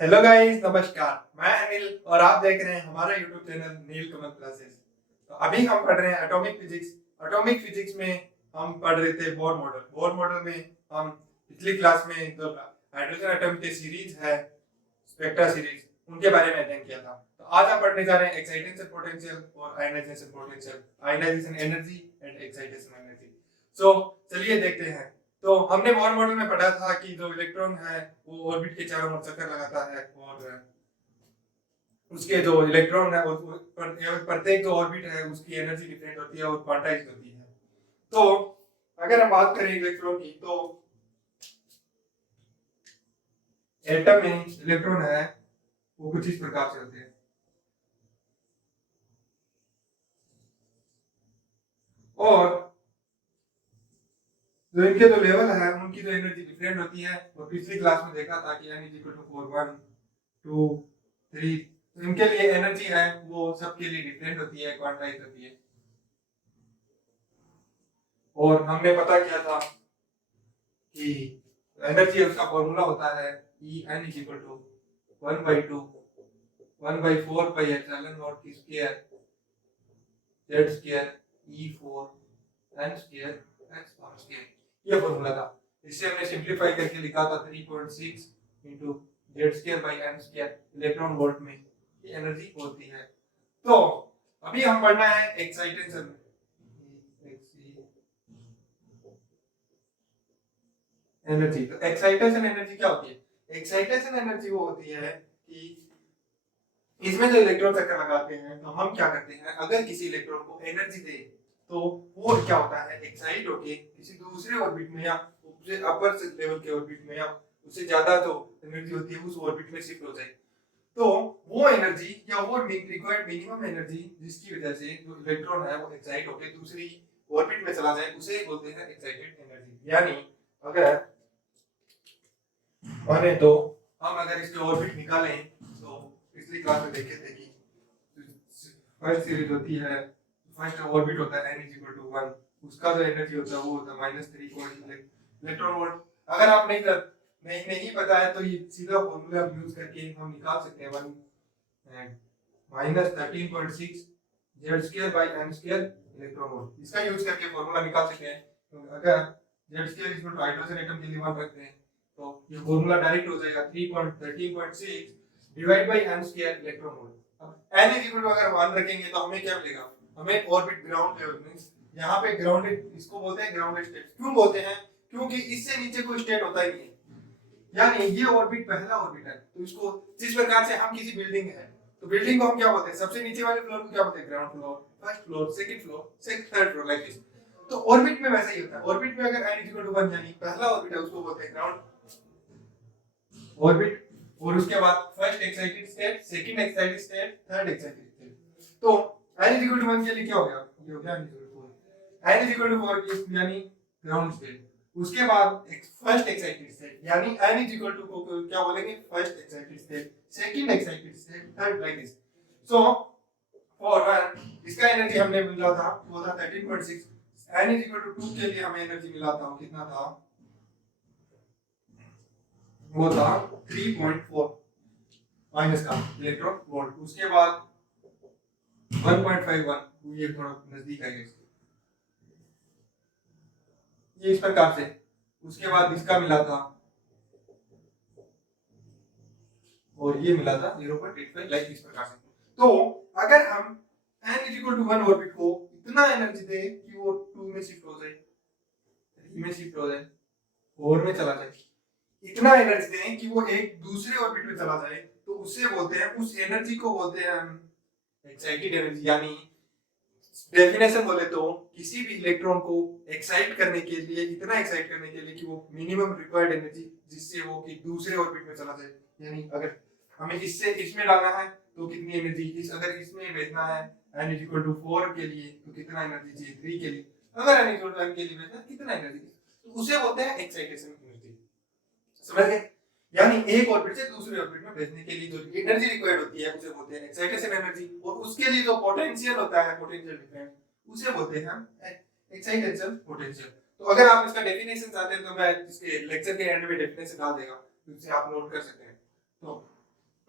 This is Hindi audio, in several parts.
हेलो गाइस, नमस्कार। मैं अनिल और आप देख रहे हैं हमारा YouTube channel Neel Kamal classes. तो अभी हम पढ़ रहे हैं एटॉमिक फिजिक्स। एटॉमिक फिजिक्स में हम पढ़ रहे थे बोर मॉडल। बोर मॉडल में हम पिछली क्लास में जो हाइड्रोजन एटम के सीरीज है, स्पेक्ट्रा सीरीज, उनके बारे में अध्ययन किया था। तो आज हम पढ़ने जा रहे हैं एक्साइटेशन पोटेंशियल और ionization potential, ionization energy and excitation energy. So चलिए देखते हैं। तो हमने बोर मॉडल में पढ़ा था कि जो इलेक्ट्रॉन है वो ऑर्बिट के चारों ओर चक्कर लगाता है और उसके जो इलेक्ट्रॉन है प्रत्येक जो ऑर्बिट है उसकी एनर्जी डिफरेंट होती है और क्वांटाइज्ड होती है। तो अगर हम बात करें इलेक्ट्रॉन की, तो एटम में इलेक्ट्रॉन है वो कुछ इस प्रकार से होते हैं और जो इनके जो लेवल है उनकी जो एनर्जी डिफरेंट होती है। और पिछली क्लास में देखा था कि n = 4 1 2 3, तो इनके लिए एनर्जी है वो सबके लिए डिफरेंट होती है, क्वांटाइज होती है। और हमने पता किया था कि एनर्जी उसका फॉर्मूला होता है En = 1/2 1/4 पाई एप्सिलॉन नॉट की square z square E4 n square x power square, ये फॉर्मूला था। इससे हमने सिंपलीफाई करके लिखा था 3.6 into z square by n square electron volt में ये एनर्जी होती है। तो अभी हम पढ़ना है एक्साइटेशन एनर्जी। तो एक्साइटेशन एनर्जी क्या होती है? एक्साइटेशन एनर्जी वो होती है कि इसमें जो इलेक्ट्रॉन चक्कर लगाते हैं तो हम क्या करते हैं, अगर किसी इलेक्ट्रॉन को एनर्जी दे तो वो क्या होता है, एक्साइट होके किसी दूसरे ऑर्बिट में या उससे अपर लेवल के ऑर्बिट में या उससे ज्यादा जो एनर्जी होती है उस ऑर्बिट में शिफ्ट हो जाए। तो वो एनर्जी या वो रिक्वायर्ड मिनिमम एनर्जी जिसकी वजह से जो इलेक्ट्रॉन है वो एक्साइट होके दूसरी ऑर्बिट में चला जाए उसे बोलते हैं एक्साइटेड एनर्जी। यानी अगर माने तो हम अगर इसके ऑर्बिट निकालें तो पिछली क्लास में देखे थे कि फर्स्ट सीरीज होती है, फर्स्ट ऑर्बिट होता है n = 1, उसका जो एनर्जी होता है वो होता है -3 इलेक्ट्रॉन वोल्ट। अगर आप नहीं पता है तो ये सीधा फॉर्मूला हम यूज करके हम निकाल सकते हैं 1 -13.6 z square by n square electron volt. इसका यूज करके फॉर्मूला निकाल सकते हैं। तो अगर z स्क्वायर = हाइड्रोजन एटम के लिए 1 रखते हैं तो ये फॉर्मूला डायरेक्ट हो जाएगा 3.13.6 divide by n square electron volt. अब n = अगर 1 रखेंगे तो हमें क्या मिलेगा, हमें ऑर्बिट ग्राउंड लेवल मींस यहाँ पे ग्राउंडेड, इसको बोलते हैं ग्राउंडेड स्टेट। क्यों बोलते हैं? क्योंकि इससे नीचे कोई स्टेट होता ही नहीं है। यानी ये ऑर्बिट पहला ऑर्बिट है। तो इसको जिस प्रकार से हम किसी बिल्डिंग है तो बिल्डिंग को हम क्या बोलते हैं, सबसे नीचे वाले फ्लोर को क्या बोलते हैं, ground floor, first floor, second floor, third floor, like this. तो ऑर्बिट में वैसा ही होता है। ऑर्बिट में अगर n = 1 यानी पहला ऑर्बिट है उसको बोलते हैं ग्राउंड ऑर्बिट। और उसके बाद first excited state, second excited state, third excited state. तो n = 1 के लिए क्या हो गया, ये हो गया n = 4। n = 4 की यानी ग्राउंड स्टेट। उसके बाद फर्स्ट एक्साइटेड स्टेट यानी n = को क्या बोलेंगे, first excited state, second excited state, third, like this. So for 1 इसका एनर्जी हमने मिला था वो था 13.6। n = 2 के लिए हमें एनर्जी मिला था, कितना था, वो था 3.4 माइनस का इलेक्ट्रॉन वोल्ट। उसके बाद 1.51, ये थोड़ा नजदीक है ये इस प्रकार से। उसके बाद इसका मिला था और ये मिला था 0.85, लाइक इस प्रकार से। तो अगर हम n = 1 ऑर्बिट को इतना एनर्जी दे कि वो 2 में शिफ्ट हो जाए, 3 में शिफ्ट हो जाए, 4 में चला जाए, इतना एनर्जी दें कि वो एक दूसरे ऑर्बिट में चला जाए, तो उससे बोलते हैं, उस एनर्जी को बोलते हैं हम एक्साइटेड एनर्जी। यानी डेफिनेशन बोले तो किसी भी इलेक्ट्रॉन को एक्साइट करने के लिए, इतना एक्साइट करने के लिए कि वो मिनिमम रिक्वायर्ड एनर्जी जिससे वो कि दूसरे ऑर्बिट में चला जाए। यानी अगर हमें इससे इसमें डालना है तो कितनी एनर्जी, इस अगर इसमें भेजना है n = 4 के लिए तो कितना एनर्जी चाहिए, 3 के लिए। अगर n = 1 के लिए भेजना है कितना एनर्जी, तो उसे बोलते हैं एक्साइटेशन एनर्जी। समझ गए? यानी एक ऑर्बिट से दूसरे ऑर्बिट में भेजने के लिए जो एनर्जी रिक्वायर्ड होती है उसे बोलते हैं एक्साइटेशन एनर्जी। और उसके लिए जो पोटेंशियल होता है, पोटेंशियल डिफरेंस, उसे बोलते हैं एक्साइटेशन पोटेंशियल। तो अगर आप इसका डेफिनेशन चाहते हैं तो मैं इसके लेक्चर के एंड में डेफिनेशन डाल देगा, जिससे आप नोट कर सकते हैं। तो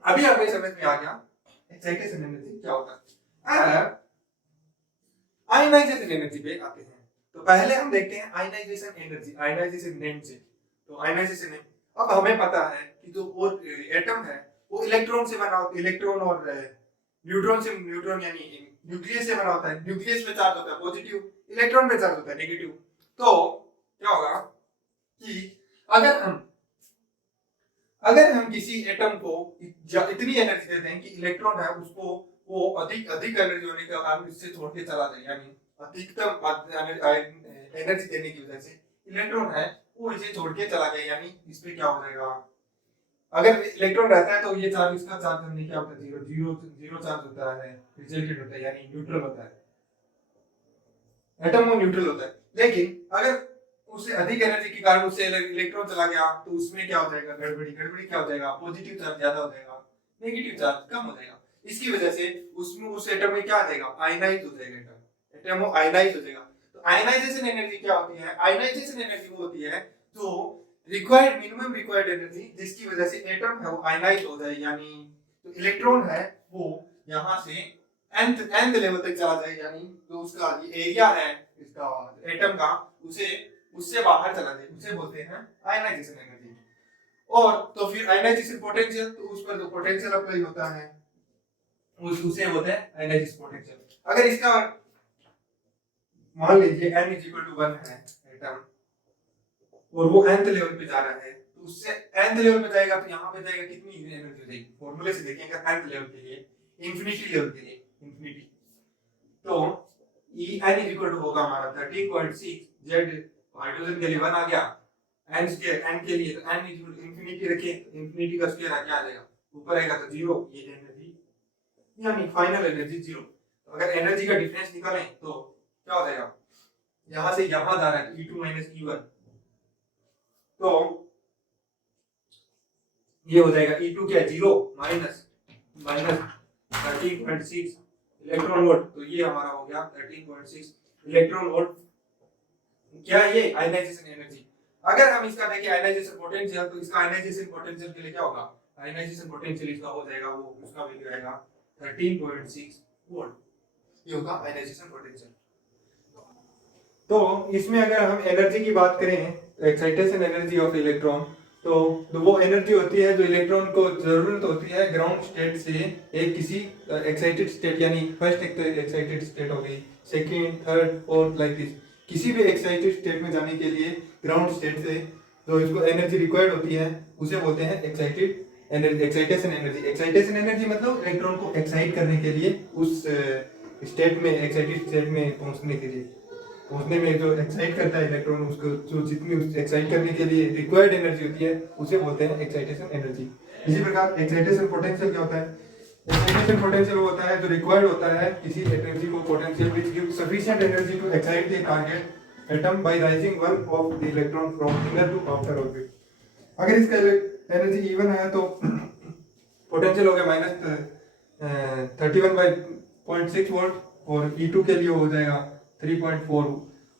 अभी हमें समझ में आ गया एक्साइटेशन एनर्जी क्या होता है। अब आयनाइजेशन एनर्जी पे आते हैं। तो पहले हम देखते हैं आयनाइजेशन एनर्जी, आयनाइजेशन नेम से। तो आयनाइजेशन नेम, अब हमें पता है कि जो वो एटम है वो इलेक्ट्रॉन से बना होता है, इलेक्ट्रॉन और न्यूट्रॉन से, न्यूट्रॉन यानी न्यूक्लियस से बना होता है। न्यूक्लियस में चार्ज होता है पॉजिटिव, इलेक्ट्रॉन में चार्ज होता है नेगेटिव। तो क्या होगा कि अगर हम किसी एटम को इतनी एनर्जी देते हैं कि इलेक्ट्रॉन है उसको वो अधिक एनर्जी होने के कारण इससे छोड़ के चला जाए, यानी अधिकतम एनर्जी देने की वजह से इलेक्ट्रॉन है वो इसे छोड़ के चला गया, यानी इस पे क्या हो जाएगा, अगर इलेक्ट्रॉन रहता है तो ये चार्ज, इसका चार्ज हमने क्या होता है, जीरो जीरो जीरो चार्ज होता है, रिजेक्टेड होता है, यानी न्यूट्रल होता है। एटम वो न्यूट्रल होता है। लेकिन अगर उससे अधिक एनर्जी के कारण उससे इलेक्ट्रॉन चला गया तो उसमें क्या हो जाएगा, गड़बड़ी क्या हो जाएगा, पॉजिटिव चार्ज ज्यादा हो जाएगा, नेगेटिव चार्ज कम हो जाएगा। इसकी वजह से उसमें उस एटम में क्या आ जाएगा, आयनाइज हो जाएगा, एटम वो आयनाइज हो जाएगा। तो आयनाइजेशन एनर्जी क्या होती है, आयनाइजेशन एनर्जी वो होती है जो रिक्वायर्ड, मिनिमम रिक्वायर्ड एनर्जी जिसकी वजह से एटम है वो आयनाइज हो जाए, यानी तो इलेक्ट्रॉन है वो यहां से nth लेवल तक चला जाए, यानी जो उसका एरिया है इसका एटम का उसे उससे बाहर चला जाए, उसे बोलते हैं आयनाइजेशन एनर्जी। और तो फिर आयनाइजेशन पोटेंशियल, तो उस पर जो पोटेंशियल अप्लाई होता है उसे बोलते हैं आयनाइजेशन पोटेंशियल। अगर इसका मान लीजिए n = 1 है एटम और वो nth लेवल पे जा रहा है, तो उससे nth लेवल पे जाएगा तो यहाँ पे जाएगा कितनी एनर्जी जाएगी, फॉर्मूले से देखेंगे nth लेवल के लिए, इंफिनिटी लेवल के लिए, इंफिनिटी, तो n होगा हमारा 13.6, z हाइड्रोजन के लिए 1 आ गया, n स्क्वायर n के लिए, तो n इंफिनिटी रखें, इंफिनिटी का स्क्वायर आ क्या आ जाएगा, ऊपर आएगा तो 0, ये एनर्जी यानी फाइनल एनर्जी 0। तो अगर एनर्जी का डिफरेंस निकालें तो क्या हो जाएगा, यहां से यहां जा रहा है तो E2 - E1, तो ये हो जाएगा E2 क्या 0 माइनस 13.6 इलेक्ट्रॉन वोल्ट, तो ये हमारा हो गया 13.6 इलेक्ट्रॉन वोल्ट। क्या ये आयनाइजेशन एनर्जी। अगर हम इसका देखें आयनाइजेशन पोटेंशियल, तो इसका आयनाइजेशन पोटेंशियल के लिए क्या होगा, आयनाइजेशन पोटेंशियल इसका हो जाएगा, वो उसका वैल्यू आएगा 13.6 वोल्ट, ये होगा आयनाइजेशन पोटेंशियल। तो इसमें अगर हम एनर्जी की बात करें, एक्साइटेशन एनर्जी ऑफ इलेक्ट्रॉन, तो वो एनर्जी होती है जो इलेक्ट्रॉन को जरूरत होती है ग्राउंड स्टेट से एक किसी एक्साइटेड स्टेट, यानी फर्स्ट एक्साइटेड स्टेट हो गई, second, third, fourth, like this, किसी भी एक्साइटेड स्टेट में जाने के लिए ग्राउंड स्टेट से जो इसको एनर्जी रिक्वायर्ड होती है उसे बोलते हैं excited energy, excitation energy. Excitation energy मतलब इलेक्ट्रॉन को एक्साइट करने के लिए, उस स्टेट में, एक्साइटेड स्टेट में पहुंचने के लिए, पहुंचने में जो एक्साइट करता है इलेक्ट्रॉन, उसको जो जितनी एक्साइट करने के लिए रिक्वायर्ड एनर्जी होती है उसे बोलते हैं एक्साइटेशन एनर्जी। इसी प्रकार एक्साइटेशन पोटेंशियल क्या होता है, एक्साइटेशन पोटेंशियल वो होता है जो रिक्वायर्ड होता है किसी एनर्जी को, potential which gives sufficient energy to excite the target atom by rising one of the electron from inner to outer orbit. अगर इसका एनर्जी इवन है तो पोटेंशियल हो गया -31/0.6 वोल्ट, और E2 के लिए हो जाएगा 3.4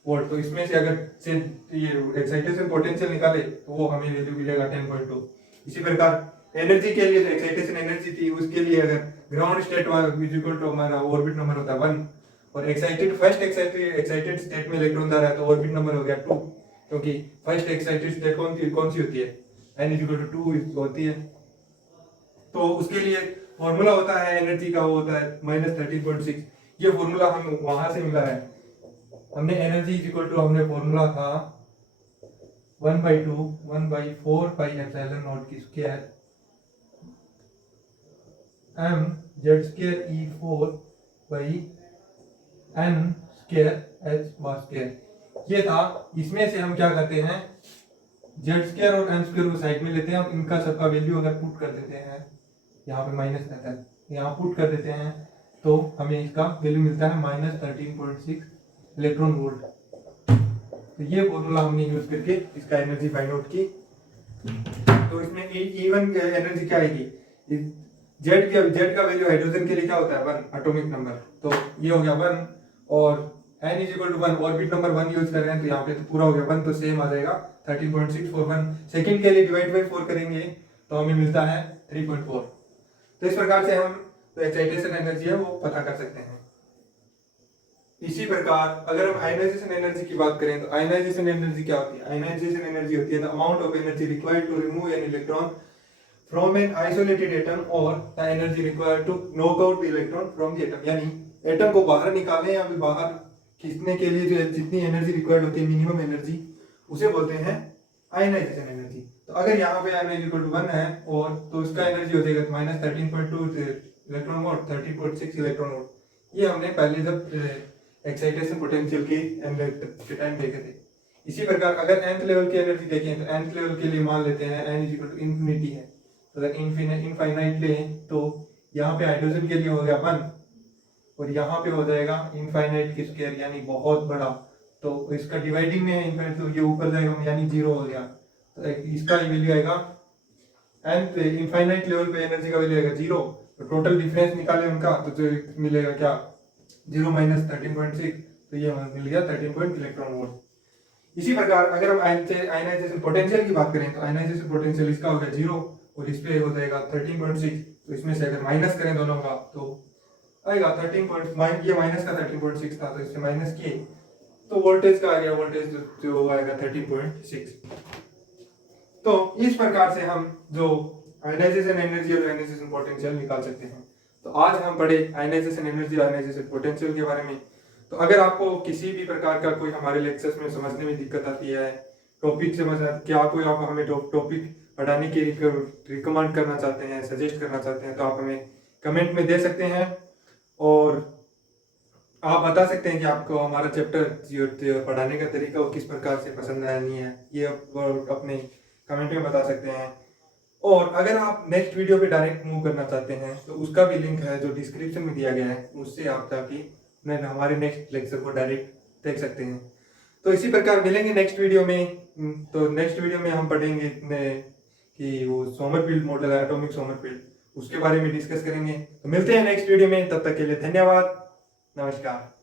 वोल्ट। तो इसमें से अगर से ये एक्साइटेशन पोटेंशियल निकाले तो वो हमें वैल्यू मिलेगा 10.2। इसी प्रकार एनर्जी के लिए जो एक्साइटेशन एनर्जी थी उसके लिए अगर ग्राउंड स्टेट इक्वल टू हमारा ऑर्बिट नंबर होता है 1, और फर्स्ट एक्साइटेड स्टेट में इलेक्ट्रॉन जा रहा है तो ऑर्बिट नंबर हो गया 2, क्योंकि फर्स्ट एक्साइटेड स्टेट कौन सी होती है, n = 2 होती है। तो उसके लिए फॉर्मूला होता है एनर्जी का, वो होता है -13.6। ये फॉर्मूला हम वहां से मिला है, हमने एनर्जी इक्वल टू, हमने फॉर्मूला था 1/2 1/4 पाई एप्सिलॉन नॉट की square m z² E4 by n square h bar square. ये था। इसमें से हम क्या करते हैं, z² और n स्क्वायर को साइड में लेते हैं, हम इनका सबका वैल्यू अगर पुट कर देते हैं, यहाँ पे माइनस रहता है, यहाँ पुट कर देते हैं तो हमें इसका वैल्यू मिलता है -13.6 इलेक्ट्रॉन वोल्ट। तो ये फॉर्मूला हमने यूज करके इसका एनर्जी फाइंड आउट की। तो इसमें इवन एनर्जी क्या आएगी, जेड का वैल्यू हाइड्रोजन के लिए क्या होता है 1 एटॉमिक नंबर, तो ये हो गया 1, और n = 1, ऑर्बिट नंबर 1 यूज कर रहे हैं तो यहाँ पे तो पूरा हो गया 1, तो सेम आ जाएगा 13.641। सेकंड के लिए डिवाइड बाय 4 करेंगे तो हमें मिलता है 3.4। तो इस प्रकार से हम जो एक्साइटेशन एनर्जी है वो पता कर सकते हैं। इसी प्रकार अगर हम आयनाइजेशन एनर्जी की बात करें तो आयनाइजेशन एनर्जी क्या होती है? आयनाइजेशन एनर्जी होती है the amount of energy required to remove an electron from an isolated atom और the energy required to knock out the electron from the atom. यानी एटम को बाहर निकालने या फिर बाहर खींचने के लिए जो जितनी एनर्जी रिक्वायर्ड होती है, मिनिमम एनर्जी, उसे बोलते हैं आयनाइजेशन एनर्जी। तो अगर यहाँ पे n इक्वल टू 1 है और तो उसका एनर्जी हो जाएगा minus 13.2 electron volt, 13.6 electron volt. ये हमने पहले जब एक्साइटेशन पोटेंशियल के टाइम देखे थे। इसी प्रकार अगर nth लेवल की एनर्जी देखें तो nth लेवल के लिए मान लेते हैं n is equal to infinity है। तो अगर इनफाइनाइट लें तो यहाँ पे हाइड्रोजन के लिए हो गया 1 और यहाँ पे हो जाएगा इनफाइनाइट की स्क्वायर यानी बहुत बड़ा। तो इसका डिवाइडिंग में है इनफाइनाइट, तो ये ऊपर जाएगा यानी 0 हो गया। तो इसका वैल्यू आएगा nth इनफाइनाइट लेवल पे एनर्जी का वैल्यू आएगा 0। तो टोटल डिफरेंस निकाले उनका तो जो मिलेगा क्या 0 माइनस 13.6, तो ये मिल गया 13 इलेक्ट्रॉन वोल्ट। इसी प्रकार अगर हम आयनाइजेशन पोटेंशियल की बात करें तो आयनाइजेशन पोटेंशियल इसका हो गया 0 और इस पे हो जाएगा 13.6। तो इसमें से अगर माइनस करें दोनों का तो आएगा 13 ये माइनस का 13.6 था तो इससे माइनस किए तो वोल्टेज का आ गया, वोल्टेज जो आएगा 13.6। तो इस प्रकार से हम जो आयनाइजेशन एनर्जी और आयनाइजेशन पोटेंशियल निकाल सकते हैं। तो आज हम पढ़े आयनाइजेशन एनर्जी और आयनाइजेशन पोटेंशियल के बारे में। तो अगर आपको किसी भी प्रकार का कोई हमारे लेक्चर्स में समझने में दिक्कत आती है, टॉपिक समझना क्या कोई आप हमें टॉपिक पढ़ाने के रिकमेंड करना चाहते हैं, सजेस्ट करना चाहते हैं, तो आप हमें कमेंट में दे सकते हैं और आप बता सकते हैं कि आपको हमारा चैप्टर पढ़ाने का तरीका वो किस प्रकार से पसंद आया नहीं है, ये आप अपने कमेंट में बता सकते हैं। और अगर आप नेक्स्ट वीडियो पे डायरेक्ट मूव करना चाहते हैं तो उसका भी लिंक है जो डिस्क्रिप्शन में दिया गया है, उससे आप जाके हमारे नेक्स्ट लेक्चर को डायरेक्ट देख सकते हैं। तो इसी प्रकार मिलेंगे नेक्स्ट वीडियो में। तो नेक्स्ट वीडियो में हम पढ़ेंगे कि वो सोमरफेल्ड मॉडल है, एटॉमिक सोमरफेल्ड, उसके बारे में डिस्कस करेंगे। तो मिलते हैं नेक्स्ट वीडियो में, तब तक के लिए धन्यवाद, नमस्कार।